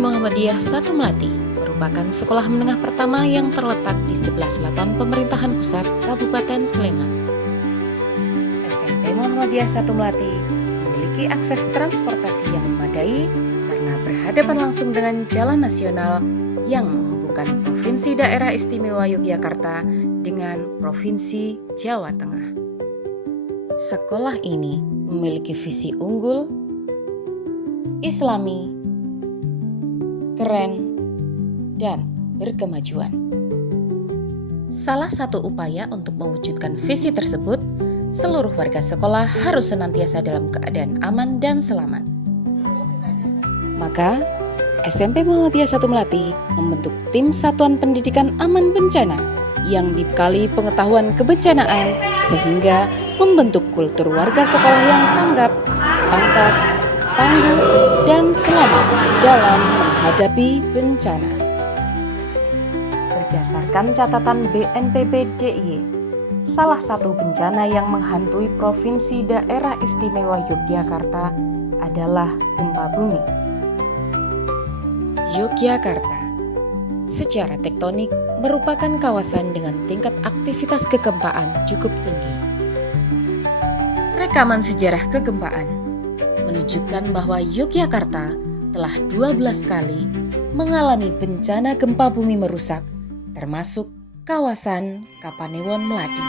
Muhammadiyah 1 Melati merupakan sekolah menengah pertama yang terletak di sebelah selatan pemerintahan pusat Kabupaten Sleman. SMP Muhammadiyah 1 Melati memiliki akses transportasi yang memadai karena berhadapan langsung dengan jalan nasional yang menghubungkan Provinsi Daerah Istimewa Yogyakarta dengan Provinsi Jawa Tengah. Sekolah ini memiliki visi unggul, Islami, keren, dan berkemajuan. Salah satu upaya untuk mewujudkan visi tersebut, seluruh warga sekolah harus senantiasa dalam keadaan aman dan selamat. Maka, SMP Muhammadiyah 1 Melati membentuk tim Satuan Pendidikan Aman Bencana yang dibekali pengetahuan kebencanaan sehingga membentuk kultur warga sekolah yang tanggap, pangkas, tangguh, dan selamat dalam menghadapi bencana. Berdasarkan catatan BNPB DIY, salah satu bencana yang menghantui Provinsi Daerah Istimewa Yogyakarta adalah gempa bumi. Yogyakarta secara tektonik merupakan kawasan dengan tingkat aktivitas kegempaan cukup tinggi. Rekaman sejarah kegempaan menunjukkan bahwa Yogyakarta telah 12 kali mengalami bencana gempa bumi merusak, termasuk kawasan Kapanewon Melati.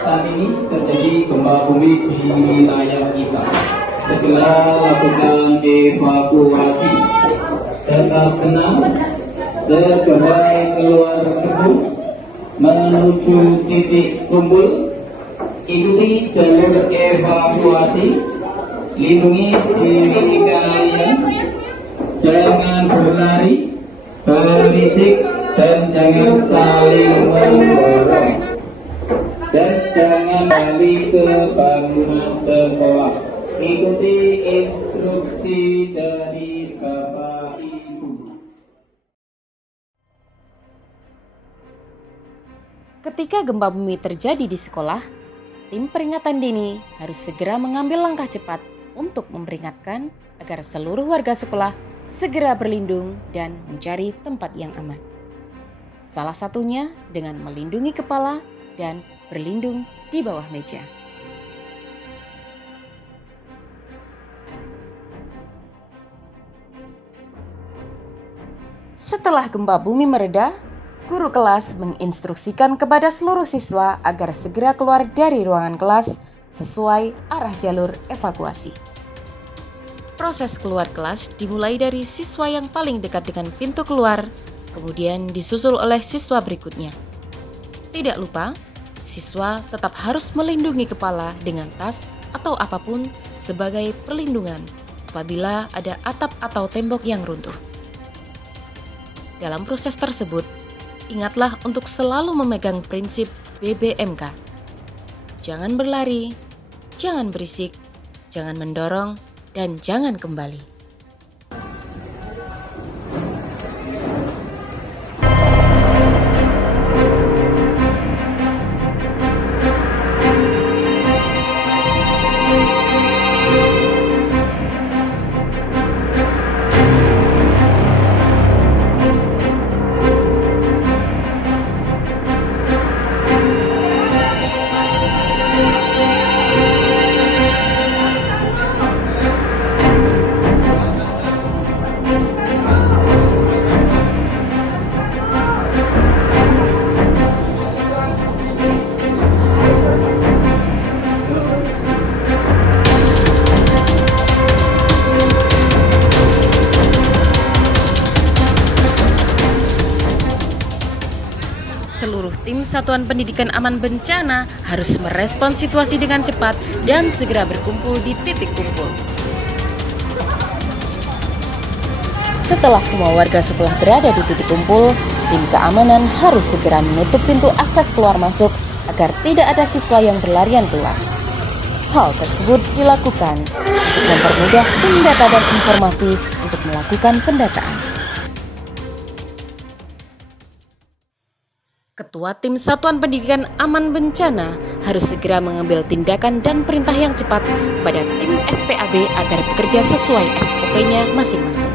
Saat ini terjadi gempa bumi di wilayah kita. Segera lakukan evakuasi. Tetap tenang, segera keluar gedung menuju titik kumpul. Ikuti jalur evakuasi. Lindungi diri kalian. Jangan berlari, berisik, dan jangan saling mendorong. Dan jangan balik ke bangunan sekolah. Ikuti instruksi dari Bapak Ibu. Ketika gempa bumi terjadi di sekolah, tim peringatan dini harus segera mengambil langkah cepat untuk memperingatkan agar seluruh warga sekolah segera berlindung dan mencari tempat yang aman. Salah satunya dengan melindungi kepala dan berlindung di bawah meja. Setelah gempa bumi mereda, guru kelas menginstruksikan kepada seluruh siswa agar segera keluar dari ruangan kelas sesuai arah jalur evakuasi. Proses keluar kelas dimulai dari siswa yang paling dekat dengan pintu keluar, kemudian disusul oleh siswa berikutnya. Tidak lupa, siswa tetap harus melindungi kepala dengan tas atau apapun sebagai perlindungan apabila ada atap atau tembok yang runtuh. Dalam proses tersebut, ingatlah untuk selalu memegang prinsip BBMK. Jangan berlari, jangan berisik, jangan mendorong, dan jangan kembali. Tim Satuan Pendidikan Aman Bencana harus merespons situasi dengan cepat dan segera berkumpul di titik kumpul. Setelah semua warga sekolah berada di titik kumpul, tim keamanan harus segera menutup pintu akses keluar masuk agar tidak ada siswa yang berlarian keluar. Hal tersebut dilakukan untuk mempermudah tim data dan informasi untuk melakukan pendataan. Ketua Tim Satuan Pendidikan Aman Bencana harus segera mengambil tindakan dan perintah yang cepat kepada tim SPAB agar bekerja sesuai SOP-nya masing-masing.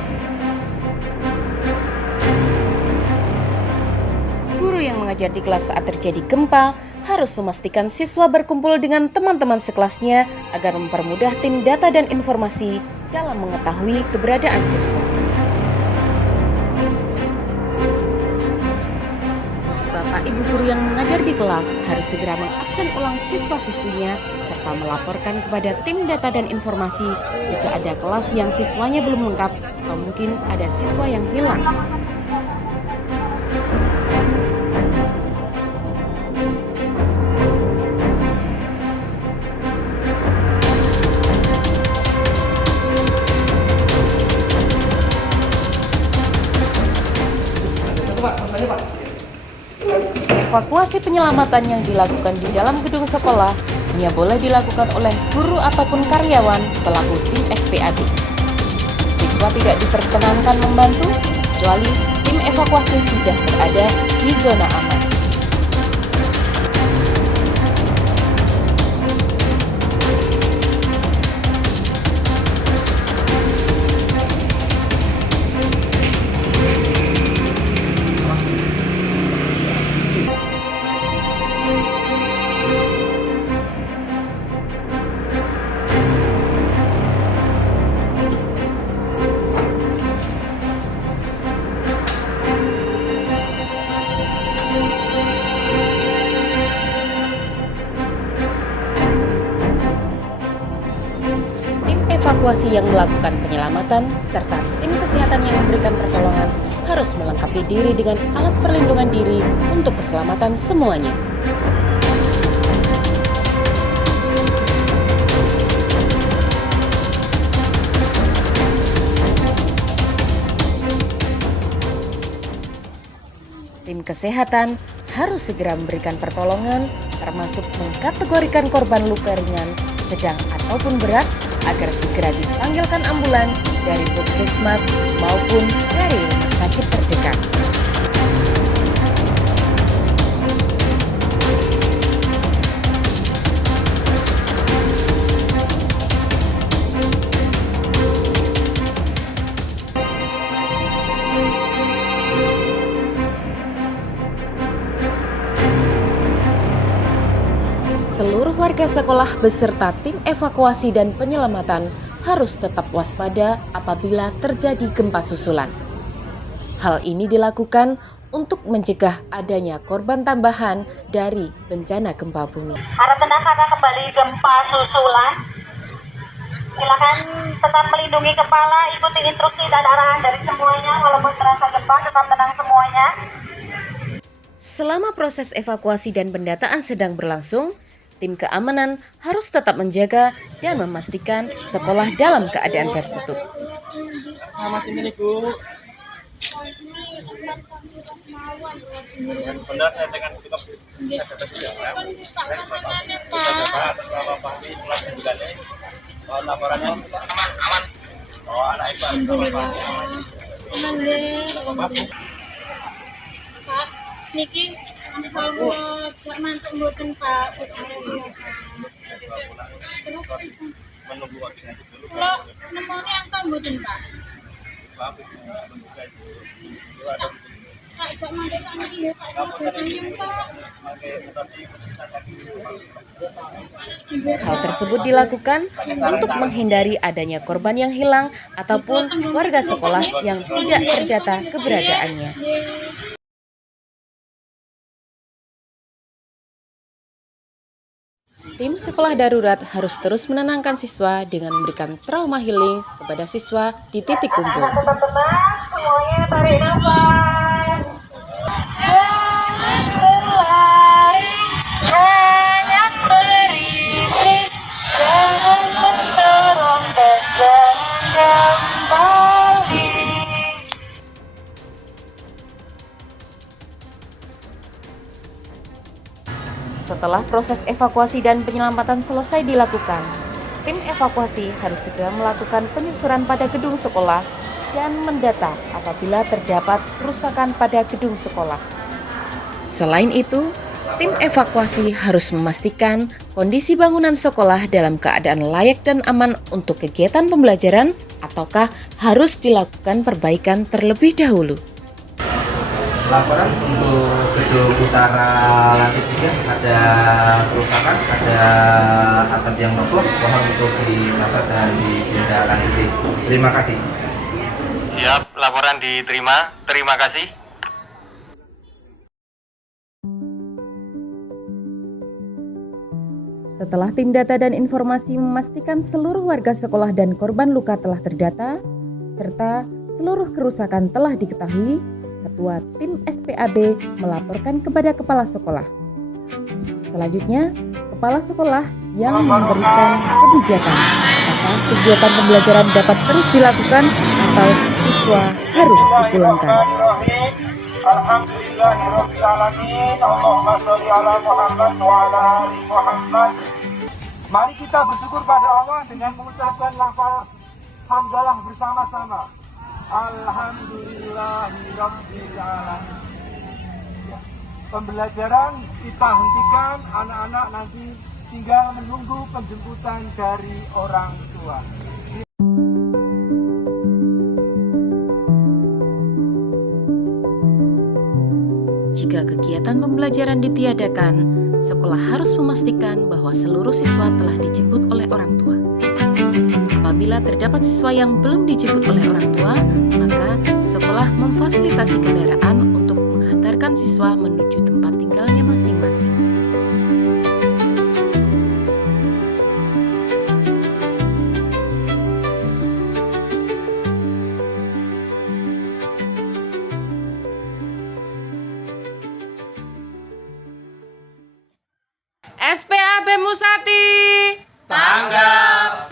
Guru yang mengajar di kelas saat terjadi gempa harus memastikan siswa berkumpul dengan teman-teman sekelasnya agar mempermudah tim data dan informasi dalam mengetahui keberadaan siswa. Bapak Ibu guru yang mengajar di kelas harus segera mengabsen ulang siswa-siswinya serta melaporkan kepada tim data dan informasi jika ada kelas yang siswanya belum lengkap atau mungkin ada siswa yang hilang. Evakuasi penyelamatan yang dilakukan di dalam gedung sekolah hanya boleh dilakukan oleh guru ataupun karyawan selaku tim SPAB. Siswa tidak diperkenankan membantu kecuali tim evakuasi sudah berada di zona aman. Evakuasi yang melakukan penyelamatan serta tim kesehatan yang memberikan pertolongan harus melengkapi diri dengan alat perlindungan diri untuk keselamatan semuanya. Tim kesehatan harus segera memberikan pertolongan termasuk mengkategorikan korban luka ringan, sedang ataupun berat agar segera dipanggilkan ambulan dari puskesmas maupun dari rumah sakit terdekat. Seluruh warga sekolah beserta tim evakuasi dan penyelamatan harus tetap waspada apabila terjadi gempa susulan. Hal ini dilakukan untuk mencegah adanya korban tambahan dari bencana gempa bumi. Para pendamping kembali gempa susulan, silakan tetap melindungi kepala, ikuti instruksi dan arahan dari semuanya. Walaupun terasa gempa, tetap tenang semuanya. Selama proses evakuasi dan pendataan sedang berlangsung, tim keamanan harus tetap menjaga dan memastikan sekolah dalam keadaan tertutup. Pak, niki insyaallah jak mantuk mboten Pak. Terus menunggu waktunya dulu. Kalau nemoni asal mboten Pak. Pak jak mantuk saniki lho Pak. Hal tersebut dilakukan untuk menghindari adanya korban yang hilang ataupun warga sekolah yang tidak terdata keberadaannya. Tim sekolah darurat harus terus menenangkan siswa dengan memberikan trauma healing kepada siswa di titik kumpul. Tetap tenang, semuanya tarik nafas. Dan keluar. Setelah proses evakuasi dan penyelamatan selesai dilakukan, tim evakuasi harus segera melakukan penyusuran pada gedung sekolah dan mendata apabila terdapat kerusakan pada gedung sekolah. Selain itu, tim evakuasi harus memastikan kondisi bangunan sekolah dalam keadaan layak dan aman untuk kegiatan pembelajaran ataukah harus dilakukan perbaikan terlebih dahulu. Laporan untuk gedung utara lantai 3 ada kerusakan, ada atap yang roboh, mohon untuk dicatat dan ditindaklanjuti. Terima kasih. Siap, laporan diterima. Terima kasih. Setelah tim data dan informasi memastikan seluruh warga sekolah dan korban luka telah terdata, serta seluruh kerusakan telah diketahui, Ketua Tim SPAB melaporkan kepada Kepala Sekolah. Selanjutnya, Kepala Sekolah yang memberikan kebijakan apakah kegiatan pembelajaran dapat terus dilakukan atau siswa harus dipulangkan. Alhamdulillahirrabbilalamin. Allahumma sholli ala Muhammad wa ala ali Muhammad. Mari kita bersyukur pada Allah dengan mengucapkan lafaz hamdalah bersama-sama. Alhamdulillahirrabbilalamin. Pembelajaran kita hentikan, anak-anak nanti tinggal menunggu penjemputan dari orang tua. Jika kegiatan pembelajaran ditiadakan, sekolah harus memastikan bahwa seluruh siswa telah dijemput oleh orang tua. Apabila terdapat siswa yang belum dijemput oleh orang tua, maka sekolah memfasilitasi kendaraan untuk menghantarkan siswa menuju tempat tinggalnya masing-masing. SPAB Musati. Tanggap.